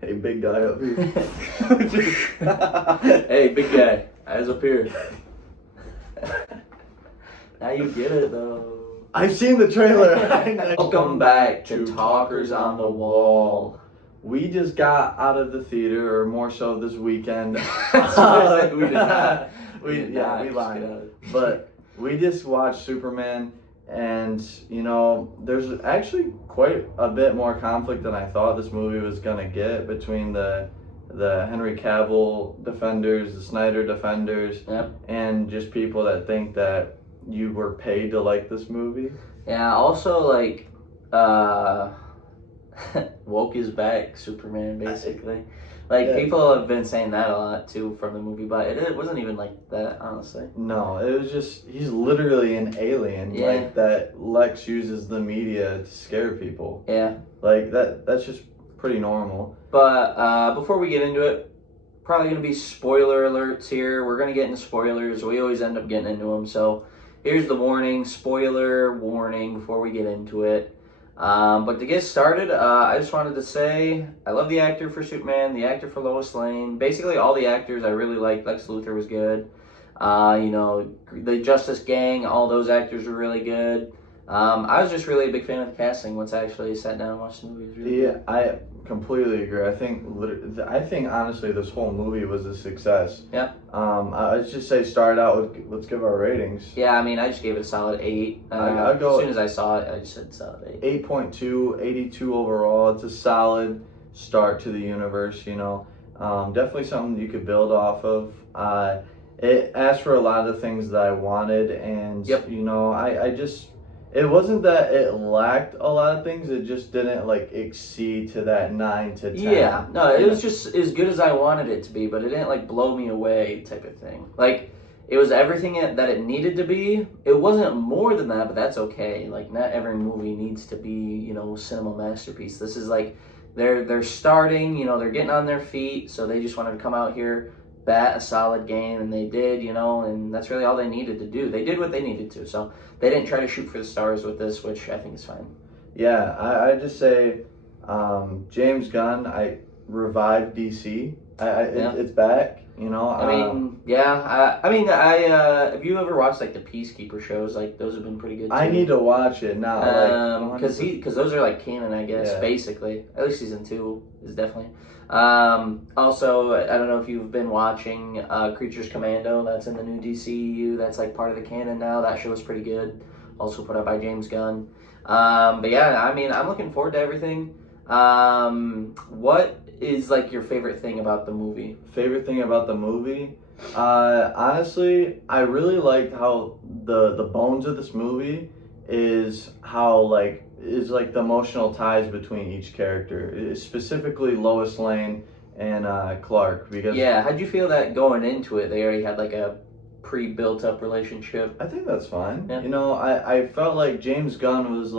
Hey, big guy up here. Hey, big guy, eyes up here. Now you get it though. I've seen the trailer. Welcome back to Talkers on the Wall. We just got out of the theater, or more so this weekend. We did not. We lied. But we just watched Superman, and there's actually quite a bit more conflict than I thought this movie was gonna get between the Henry Cavill defenders, the Snyder defenders, and just people that think that you were paid to like this movie. Yeah, also woke is back, Superman, basically. People have been saying that a lot too from the movie, but it wasn't even like that, honestly. No, it was just, he's literally an alien. Yeah. Like, that Lex uses the media to scare people. Yeah. Like, that's just pretty normal. But before we get into it, probably going to be spoiler alerts here. We're going to get into spoilers. We always end up getting into them, so here's the warning, spoiler warning before we get into it. But to get started, I just wanted to say I love the actor for Superman, the actor for Lois Lane. Basically, all the actors I really liked. Lex Luthor was good. The Justice Gang, all those actors were really good. I was just really a big fan of the casting once I actually sat down and watched the movie. It was really good. I completely agree. I think honestly this whole movie was a success. Yeah. I'd just say start out with, let's give our ratings. Yeah, I mean, I just gave it a solid 8. I'd go as soon as I saw it, I just said solid 8. 8.2, 82 overall. It's a solid start to the universe, Definitely something you could build off of. It asked for a lot of things that I wanted, and it wasn't that it lacked a lot of things, it just didn't exceed to that 9 to 10. Yeah, no, it was just as good as I wanted it to be, but it didn't blow me away type of thing. It was everything that it needed to be. It wasn't more than that, but that's okay. Not every movie needs to be, cinema masterpiece. This is they're starting, they're getting on their feet, so they just wanted to come out here, bat a solid game, and they did, and that's really all they needed to do. They did what they needed to, so they didn't try to shoot for the stars with this, which I think is fine. Yeah, I just say James Gunn, I revived DC. It's back, have you ever watched the Peacekeeper shows? Those have been pretty good too. I need to watch it now. Because those are canon, I guess, basically. At least season 2 is definitely. Also, I don't know if you've been watching Creatures Commando. That's in the new DCU. That's part of the canon now. That show is pretty good. Also put out by James Gunn. But yeah, I mean, I'm looking forward to everything. What is your favorite thing about the movie? Favorite thing about the movie? Honestly, I really liked how the bones of this movie is how the emotional ties between each character, specifically Lois Lane and Clark. Because how'd you feel that going into it, they already had a pre-built up relationship? I think that's fine. Yeah. I felt like James Gunn was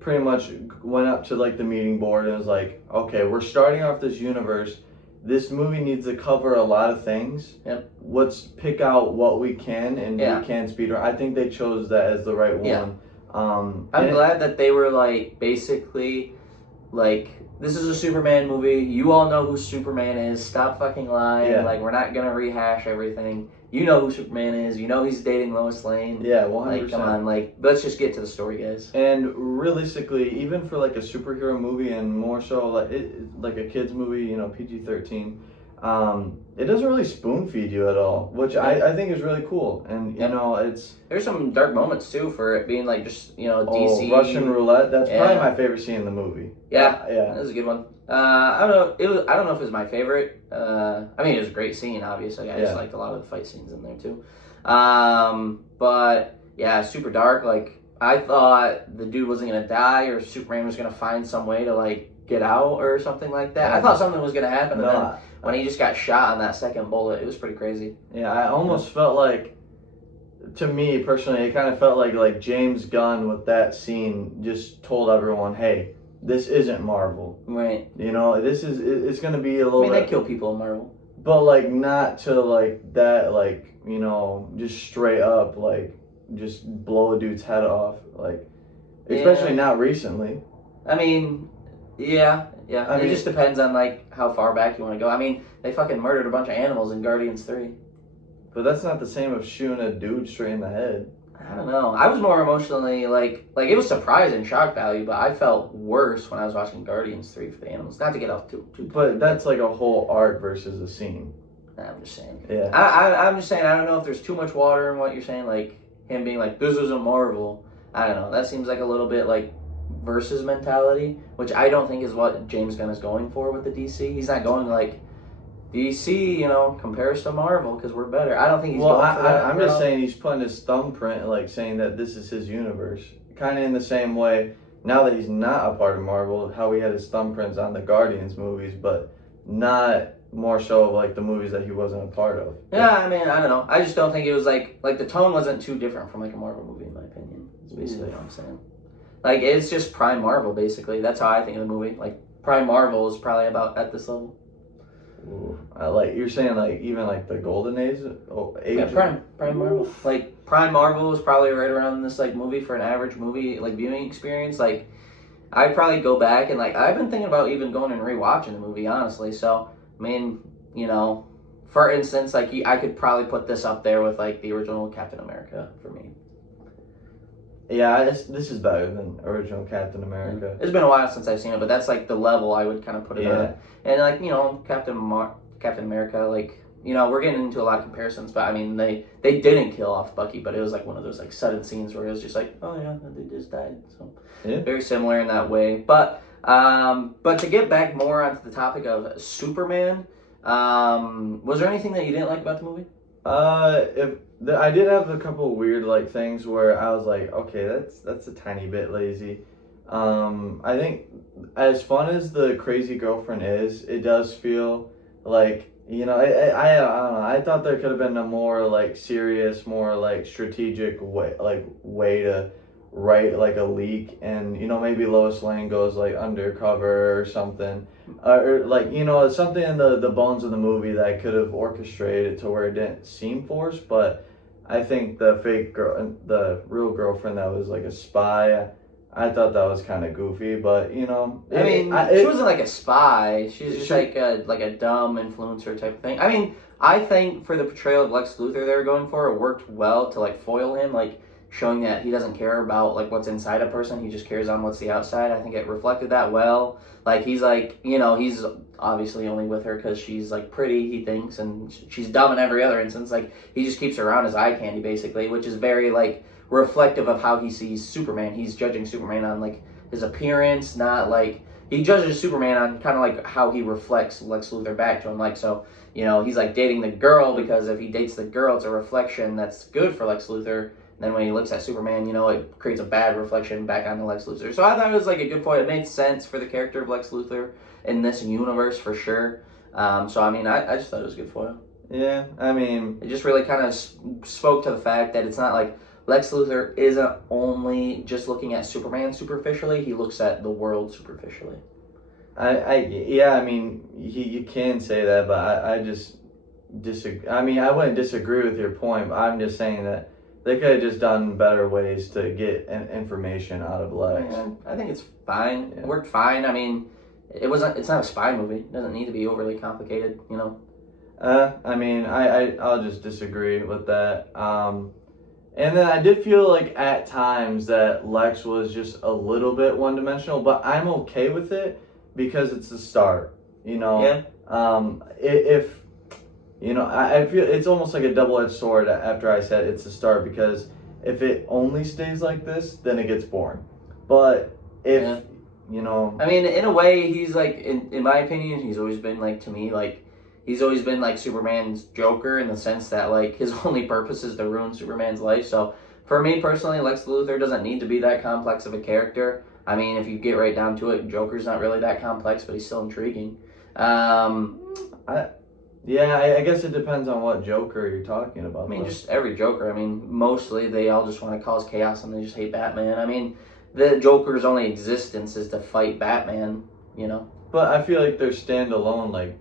pretty much went up to the meeting board and was okay, we're starting off this universe. This movie needs to cover a lot of things. Yep. Let's pick out what we can and we can speed run. I think they chose that as the right one. Yeah. I'm glad that they were basically this is a Superman movie. You all know who Superman is. Stop fucking lying. Yeah. We're not gonna rehash everything. You know who Superman is. You know he's dating Lois Lane. Yeah, 100%. Come on, let's just get to the story, guys. And realistically, even for a superhero movie, and more so a kids movie, PG-13, it doesn't really spoon feed you at all, which I think is really cool. And there's some dark moments too for it being DC. Russian roulette. That's probably my favorite scene in the movie. Yeah, that was a good one. I don't know. I don't know if it was my favorite. It was a great scene. Obviously, I just liked a lot of the fight scenes in there too. But yeah, super dark. I thought the dude wasn't gonna die, or Superman was gonna find some way to get out or something like that. I thought something was gonna happen, and then when he just got shot on that second bullet, it was pretty crazy. Yeah, I almost felt to me personally, it kind of felt like James Gunn with that scene just told everyone, hey, this isn't Marvel. Right. It's going to be a little bit... they kill people in Marvel. But, not to, that, just straight up, just blow a dude's head off. Especially not recently. I mean, yeah. Yeah. It just depends on like how far back you want to go. I mean, they fucking murdered a bunch of animals in Guardians 3. But that's not the same as shooting a dude straight in the head. I don't know. I was more emotionally like it was surprising, shock value, but I felt worse when I was watching Guardians 3 for the animals. Not to get off too. But that's like a whole arc versus a scene. I'm just saying. Yeah. I'm just saying. I don't know if there's too much water in what you're saying. Like him being like, "This is a Marvel." I don't know. That seems like a little bit like versus mentality, which I don't think is what James Gunn is going for with the DC. He's not going like DC, compare us to Marvel because we're better. I don't think he's going for that. I'm just saying he's putting his thumbprint, like saying that this is his universe. Kind of in the same way, now that he's not a part of Marvel, how he had his thumbprints on the Guardians movies, but not more so like the movies that he wasn't a part of. Yeah, I mean, I don't know. I just don't think it was like the tone wasn't too different from like a Marvel movie in my opinion. That's basically what I'm saying. Like it's just prime Marvel basically. That's how I think of the movie. Like prime Marvel is probably about at this level. Ooh, like you're saying, like even like the golden age. Yeah, prime Marvel. Like prime Marvel is probably right around this like movie for an average movie like viewing experience. Like I'd probably go back and like I've been thinking about even going and rewatching the movie honestly. So I mean, for instance, like I could probably put this up there with like the original Captain America for me. Yeah, this is better than original Captain America. It's been a while since I've seen it, but that's like the level I would kind of put it on. And like Captain America, like we're getting into a lot of comparisons, but I mean they didn't kill off Bucky, but it was like one of those like sudden scenes where it was just like, oh yeah, they just died. So very similar in that way. But to get back more onto the topic of Superman, was there anything that you didn't like about the movie? I did have a couple of weird like things where I was like, okay, that's a tiny bit lazy. I think as fun as the Crazy Girlfriend is, it does feel like I don't know. I thought there could have been a more like serious, more like strategic way to write like a leak, and maybe Lois Lane goes like undercover or something, or like something in the bones of the movie that I could have orchestrated to where it didn't seem forced. But I think the real girlfriend that was like a spy, I thought that was kind of goofy. But she wasn't like a spy. She's just like a dumb influencer type of thing. I mean, I think for the portrayal of Lex Luthor they were going for, it worked well to like foil him, like showing that he doesn't care about like what's inside a person, he just cares on what's the outside. I think it reflected that well. Like he's like, he's obviously only with her because she's like pretty, he thinks, and she's dumb in every other instance. Like he just keeps her around as eye candy basically, which is very like reflective of how he sees Superman. He's judging Superman on like his appearance, not like he judges Superman on kind of like how he reflects Lex Luthor back to him. Like so, he's like dating the girl because if he dates the girl, it's a reflection that's good for Lex Luthor. Then when he looks at Superman, it creates a bad reflection back onto Lex Luthor. So I thought it was like a good point. It made sense for the character of Lex Luthor in this universe for sure. So I mean, I just thought it was a good foil. Yeah, I mean, it just really kind of spoke to the fact that it's not like Lex Luthor isn't only just looking at Superman superficially. He looks at the world superficially. I mean, you can say that, but I just disagree. I mean, I wouldn't disagree with your point, but I'm just saying that they could have just done better ways to get information out of Lex. I think it's fine. Yeah. It worked fine. I mean, it's not a spy movie. It doesn't need to be overly complicated, I mean, I'll just disagree with that. And then I did feel like at times that Lex was just a little bit one-dimensional, but I'm okay with it because it's the start, Yeah. I feel it's almost like a double-edged sword after I said it's a start, because if it only stays like this, then it gets boring. But if, I mean, in a way, he's like, in my opinion, he's always been like, to me, like, he's always been like Superman's Joker in the sense that like his only purpose is to ruin Superman's life. So for me personally, Lex Luthor doesn't need to be that complex of a character. I mean, if you get right down to it, Joker's not really that complex, but he's still intriguing. I guess it depends on what Joker you're talking about. I mean, just every Joker. I mean, mostly they all just want to cause chaos and they just hate Batman. I mean, the Joker's only existence is to fight Batman, But I feel like there's standalone, like,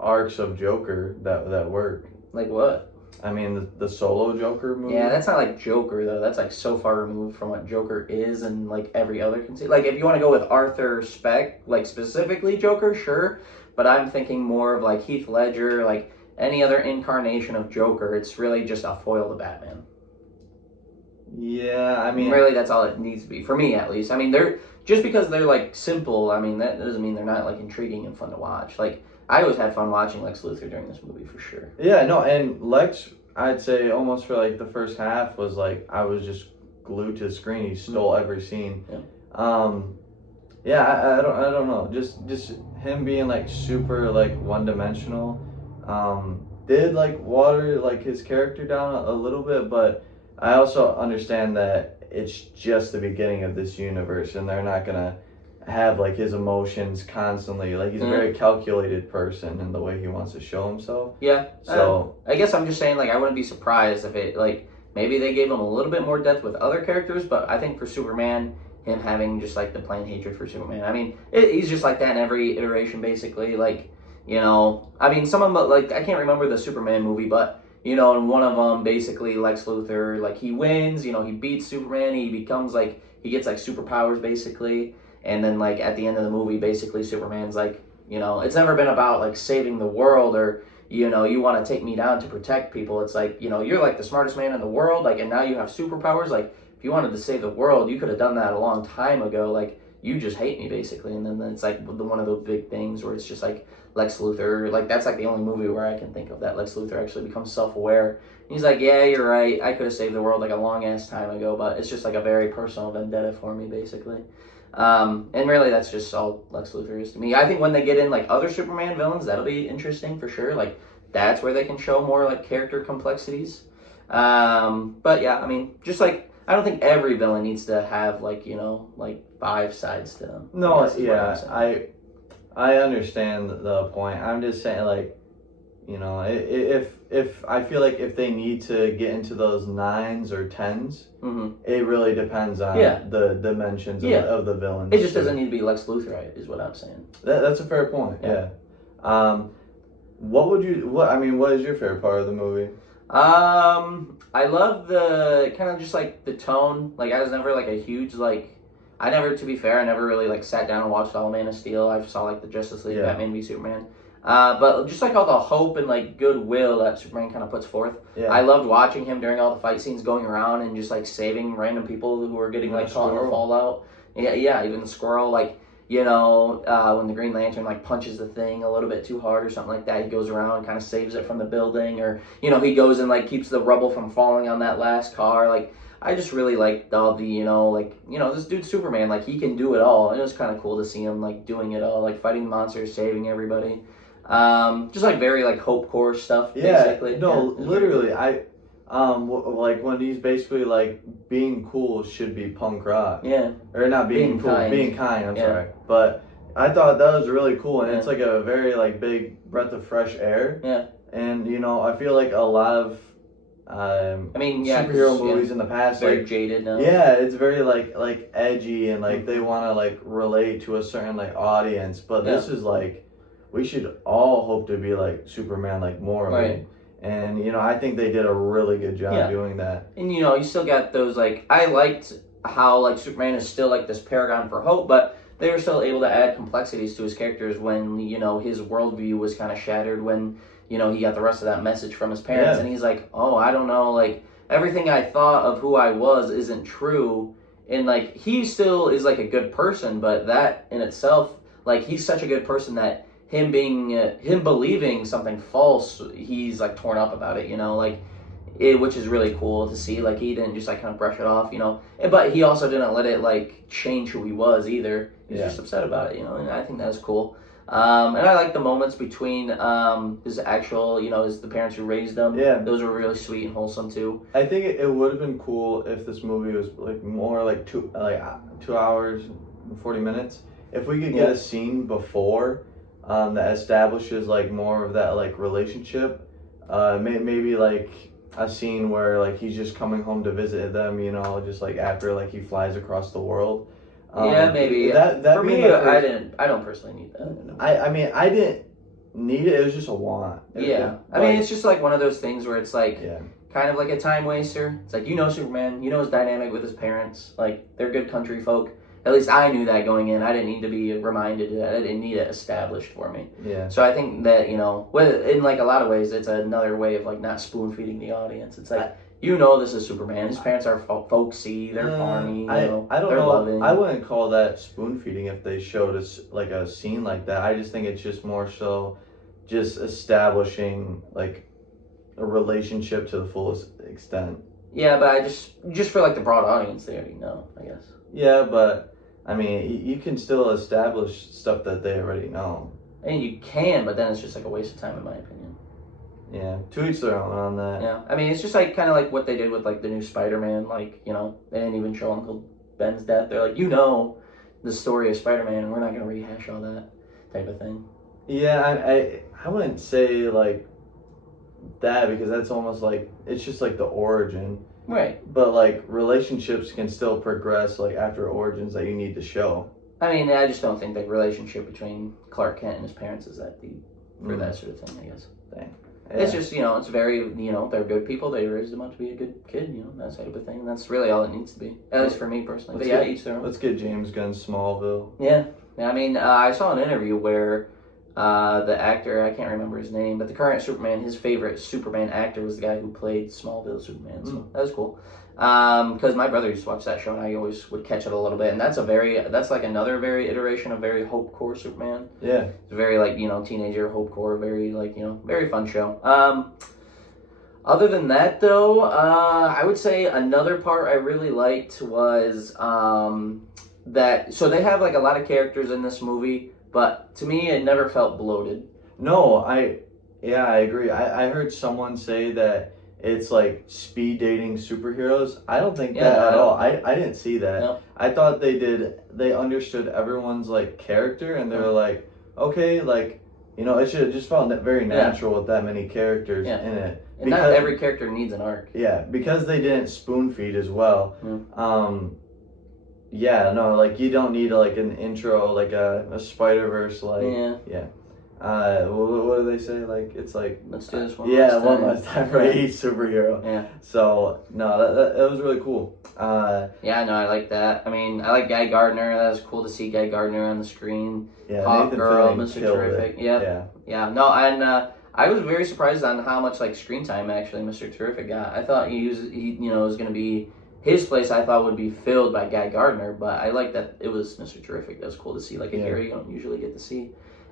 arcs of Joker that work. Like what? I mean, the solo Joker movie. Yeah, that's not like Joker though. That's like so far removed from what Joker is and like every other like if you want to go with Arthur Speck, like specifically Joker, sure. But I'm thinking more of like Heath Ledger, like any other incarnation of Joker. It's really just a foil to Batman. Yeah, I mean, really, that's all it needs to be for me, at least. I mean, they're just because they're like simple. I mean, that doesn't mean they're not like intriguing and fun to watch. Like I always had fun watching Lex Luthor during this movie for sure. Yeah, no, and Lex, I'd say almost for like the first half was like I was just glued to the screen. He stole every scene. Yeah. Yeah, I don't know. Just him being like super like one dimensional. Did like water like his character down a little bit, but I also understand that it's just the beginning of this universe, and they're not gonna have like his emotions constantly. Like he's a very calculated person in the way he wants to show himself. Yeah. So I guess I'm just saying like I wouldn't be surprised if it like maybe they gave him a little bit more depth with other characters, but I think for Superman, him having just like the plain hatred for Superman. I mean, he's just like that in every iteration basically. Like, you know, I mean, some of them like I can't remember the Superman movie, but you know, in one of them, basically Lex Luthor, like he wins, you know, he beats Superman, he becomes like, he gets like superpowers basically, and then like at the end of the movie, basically Superman's like, you know, it's never been about like saving the world or, you know, you want to take me down to protect people. It's like, you know, you're like the smartest man in the world, like, and now you have superpowers. Like, if you wanted to save the world, you could have done that a long time ago. Like, you just hate me basically. And then it's like one of those big things where it's just like, Lex Luthor, like that's like the only movie where I can think of that Lex Luthor actually becomes self-aware. He's like, yeah, you're right. I could have saved the world like a long ass time ago, but it's just like a very personal vendetta for me, basically. And really, that's just all Lex Luthor is to me. I think when they get in like other Superman villains, that'll be interesting for sure. Like that's where they can show more like character complexities. But yeah, I mean, just like I don't think every villain needs to have like, you know, like 5 sides to them. No, yeah, I understand the point. I'm just saying, like, you know, if I feel like if they need to get into those 9s or 10s, it really depends on the dimensions of the villains. It just doesn't need to be Lex Luthor, is what I'm saying. That's a fair point. Yeah. What is your favorite part of the movie? I love the kind of just like the tone. Like I was never like a huge like. To be fair, I never really like sat down and watched all Man of Steel. I saw like the Justice League, Batman v Superman. But just like all the hope and like goodwill that Superman kind of puts forth. Yeah. I loved watching him during all the fight scenes, going around and just like saving random people who were getting like caught in the fallout. Yeah, even the Squirrel, like, you know, when the Green Lantern like punches the thing a little bit too hard or something like that, he goes around and kind of saves it from the building, or, you know, he goes and like keeps the rubble from falling on that last car. Like, I just really liked all the, you know, like, you know, this dude Superman, like, he can do it all. It was kind of cool to see him, like, doing it all, like, fighting monsters, saving everybody. Just, like, very, like, hope core stuff, basically. No, literally, like, when he's basically, like, being cool should be punk rock. Yeah. Or not being cool, being kind, I'm sorry. But I thought that was really cool, and it's, like, a very, like, big breath of fresh air. Yeah. And, you know, I feel like a lot of superhero movies in the past, very like, jaded now. Yeah, it's very like edgy and like they want to like relate to a certain like audience, but this is like we should all hope to be like Superman, like morally. And you know, I think they did a really good job doing that. And you know, you still got those like I liked how like Superman is still like this paragon for hope, but they were still able to add complexities to his characters when, you know, his worldview was kind of shattered when, you know, he got the rest of that message from his parents, and he's like, oh, I don't know, like, everything I thought of who I was isn't true, and, like, he still is, like, a good person, but that in itself, like, he's such a good person that him believing something false, he's, like, torn up about it, you know, like, which is really cool to see. Like, he didn't just like kind of brush it off, you know, but he also didn't let it like change who he was either. He's just upset about it, you know, and I think that's cool. And I like the moments between his actual, you know, the parents who raised him. Yeah, those were really sweet and wholesome too. I think it would have been cool if this movie was like more like 2 hours and 40 minutes. If we could get a scene before that establishes like more of that like relationship, maybe like a scene where like he's just coming home to visit them, you know, just like after like he flies across the world. Yeah, maybe. That for me, I don't personally need that. I mean, I didn't need it. It was just a want. I mean, it's just like one of those things where it's like yeah. kind of like a time waster. It's like, you know, Superman, you know his dynamic with his parents. Like, they're good country folk. At least I knew that going in. I didn't need to be reminded of that. I didn't need it established for me. Yeah. So I think that, you know, in like a lot of ways, it's another way of like not spoon feeding the audience. It's like, you know, this is Superman. His parents are folksy. They're farmy. I don't they're know. loving. I wouldn't call that spoon feeding if they showed us like a scene like that. I just think it's just more so just establishing like a relationship to the fullest extent. Yeah, but I just for like the broad audience, they already know, I guess. Yeah, but I mean, you can still establish stuff that they already know. And you can, but then it's just like a waste of time, in my opinion. Yeah, to each their own on that. Yeah, I mean, it's just like kind of like what they did with like the new Spider-Man. Like, you know, they didn't even show Uncle Ben's death. They're like, you know, the story of Spider-Man, and we're not gonna rehash all that type of thing. Yeah, I wouldn't say like that because that's almost like it's just like the origin. Right. But like relationships can still progress like after origins that you need to show. I mean, I just don't think the relationship between Clark Kent and his parents is that deep for that sort of thing, I guess. Dang. Yeah. It's just, you know, it's very, you know, they're good people. They raised him up to be a good kid, you know, that type of thing. And that's really all it needs to be. At least for me personally. But yeah, each their own. Let's get James Gunn's Smallville. Yeah. I mean, I saw an interview where the actor, I can't remember his name, but the current Superman, his favorite Superman actor was the guy who played Smallville Superman. So that was cool. Because my brother used to watch that show, and I always would catch it a little bit. And that's like another very iteration of very hope core Superman. Yeah. It's very like, you know, teenager hope core, very like, you know, very fun show. Other than that though, I would say another part I really liked was that, so they have like a lot of characters in this movie, but to me it never felt bloated. No, I agree. I heard someone say that it's like speed dating superheroes. I don't think that at all. I didn't see that. No. I thought they understood everyone's like character and they were like, okay, like, you know, it should have just felt very natural with that many characters in it. And not every character needs an arc. Yeah, because they didn't spoon feed as well. Yeah, no, like you don't need like an intro, like a Spider-Verse, like what do they say? Like it's like let's do this one. One last time for each superhero. Yeah. So no, that was really cool. Yeah, no, I like that. I mean, I like Guy Gardner. That was cool to see Guy Gardner on the screen. Yeah, Hawk Girl, Mr. Terrific. Yeah. No, and I was very surprised on how much like screen time actually Mr. Terrific got. I thought he was going to be his place. I thought would be filled by Guy Gardner, but I like that it was Mr. Terrific. That was cool to see, like a hero you don't usually get to see.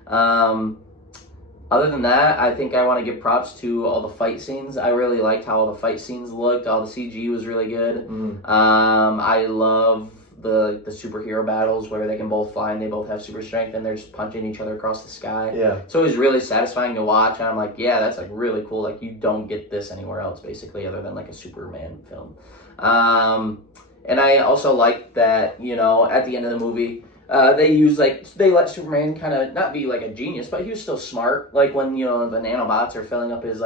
Other than that, I think I want to give props to all the fight scenes. I really liked how all the fight scenes looked. All the CG was really good. I love the superhero battles where they can both fly and they both have super strength and they're just punching each other across the sky. Yeah. So it was really satisfying to watch. And I'm like, yeah, that's like really cool. Like you don't get this anywhere else basically other than like a Superman film. And I also like that, you know, at the end of the movie, they let Superman kind of not be like a genius, but he was still smart. Like when, you know, the nanobots are filling up his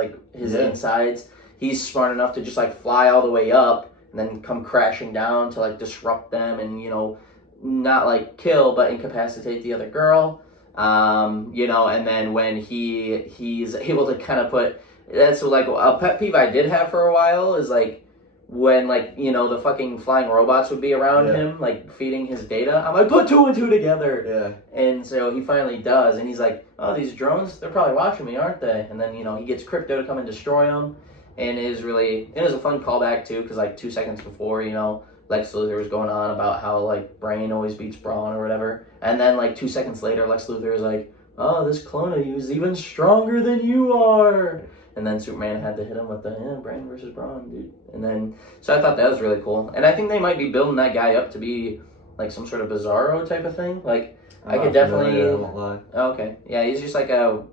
insides, he's smart enough to just like fly all the way up and then come crashing down to like disrupt them and, you know, not like kill but incapacitate the other girl. You know, and then when he's able to kind of put, that's like a pet peeve I did have for a while is like when like, you know, the fucking flying robots would be around him, like feeding his data. I'm like, put two and two together. Yeah. And so he finally does, and he's like, oh, these drones, they're probably watching me, aren't they? And then, you know, he gets Crypto to come and destroy them. And it was a fun callback too, because like 2 seconds before, you know, Lex Luthor was going on about how like brain always beats brawn or whatever. And then like 2 seconds later, Lex Luthor is like, oh, this clone of you is even stronger than you are. And then Superman had to hit him with the brain versus brawn, dude. And then, so I thought that was really cool. And I think they might be building that guy up to be like some sort of Bizarro type of thing. Like, I could definitely. I won't lie. Oh, okay. Yeah, he's just like the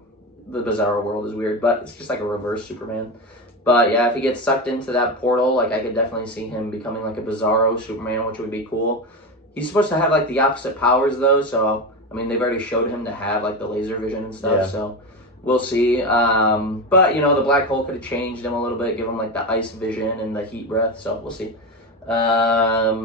Bizarro world is weird, but it's just like a reverse Superman. But yeah, if he gets sucked into that portal, like I could definitely see him becoming like a Bizarro Superman, which would be cool. He's supposed to have like the opposite powers though, so I mean they've already showed him to have like the laser vision and stuff, so we'll see. But you know, the black hole could have changed him a little bit, give him like the ice vision and the heat breath, so we'll see. But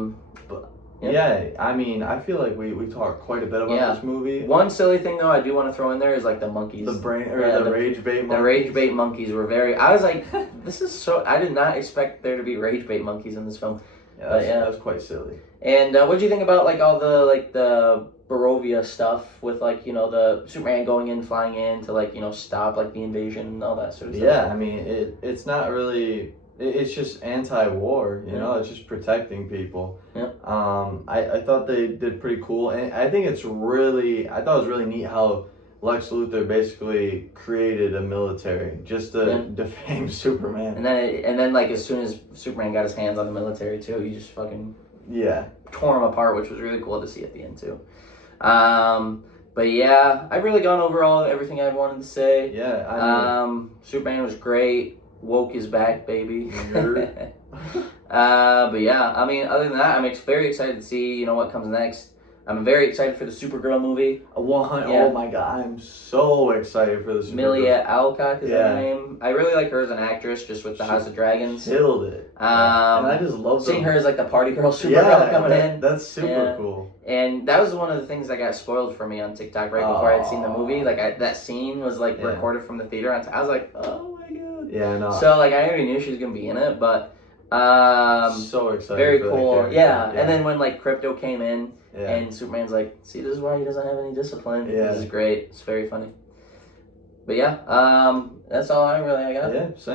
Yeah, I mean, I feel like we talked quite a bit about this movie. One silly thing though I do want to throw in there is like the monkeys. The rage bait monkeys. The rage bait monkeys were very. I was like, this is so. I did not expect there to be rage bait monkeys in this film. Yeah, that's quite silly. And what do you think about like all the Barovia stuff with like the Superman going in, flying in to like stop like the invasion and all that sort of stuff? Yeah, I mean it's not really. It's just anti-war, It's just protecting people. Yeah. I thought they did pretty cool, and I think I thought it was really neat how Lex Luthor basically created a military just to defame Superman. And then like as soon as Superman got his hands on the military too, he just fucking tore him apart, which was really cool to see at the end too. But yeah, I've really gone over everything I wanted to say. Yeah, I mean, Superman was great. Woke is back, baby. But yeah, I mean, other than that, I'm very excited to see what comes next. I'm very excited for the Supergirl movie. Oh my god, I'm so excited for the Supergirl. Milia Alcock is her name. I really like her as an actress, just with the House of Dragons. Killed it. And I just love seeing her as like the party girl Supergirl coming in. That's super cool. And that was one of the things that got spoiled for me on TikTok right before I had seen the movie. Like that scene was like recorded from the theater. I was like, oh my god. Yeah, no. So like I already knew she was gonna be in it, but so excited. Very for cool. That yeah. And then when like Crypto came in. Yeah. And Superman's like, see, this is why he doesn't have any discipline. Yeah. This is great. It's very funny. But yeah, that's all I got. Yeah, same.